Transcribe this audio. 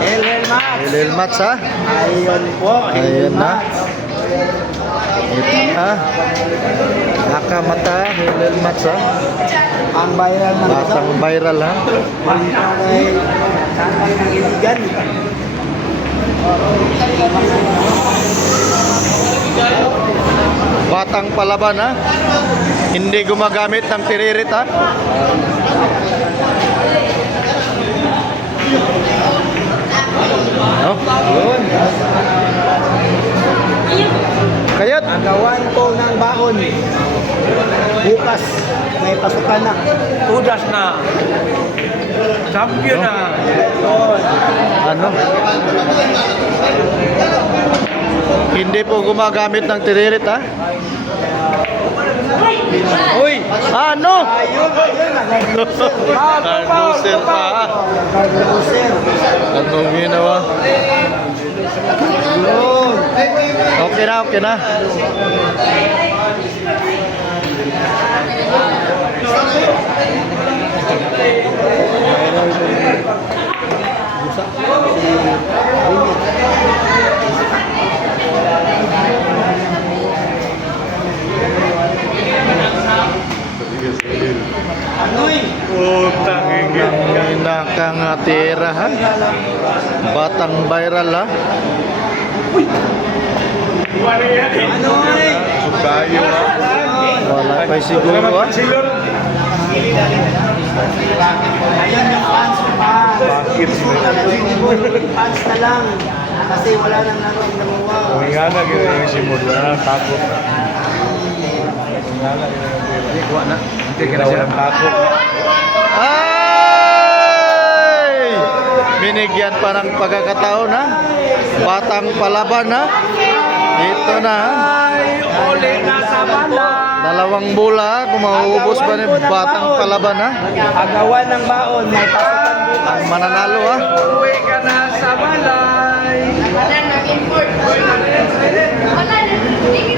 LL Mats ha. Ayun po. Ayun na. Ito na. Nakamata, LL Mats ha. Ang viral ng Batang viral ha. ay saan ng iligan. Batang palaban ha. Hindi gumagamit ng tiririt ha. Oh, yun. Kayat. Agawan po ng baon. Bukas may pasukan na. Tudas na. Champion na. Ano? Hindi po gumagamit ng tiririt ha. Uy, ano? Ayun. Cardoser pa ha. Cardoser. Anong ginawa? Yun. Okay na, okay na. Utang Ang nakangatira ha. Batang viral ha. Ano eh? Sukayo. Wala pa siguro ha. Ayan yung fans ko pa. Bakit? Fans na lang. Kasi wala nang laro ang dalawa. Ingana gini yung simod. Wala nang takot. Hindi, kuha na. Hindi ka na siya takot. Ay! Binigyan pa ng pagkakataon ha. Batang palaban ha. Ito na ha. Uli na sa balay. 2 bola ha. Kung mauubos ba ni batang palaban ha. Agawan ng baon. May pasukan bukas. Ang mananalo ha. Uwi ka na sa balay. Wala na, import. Wala na, hindi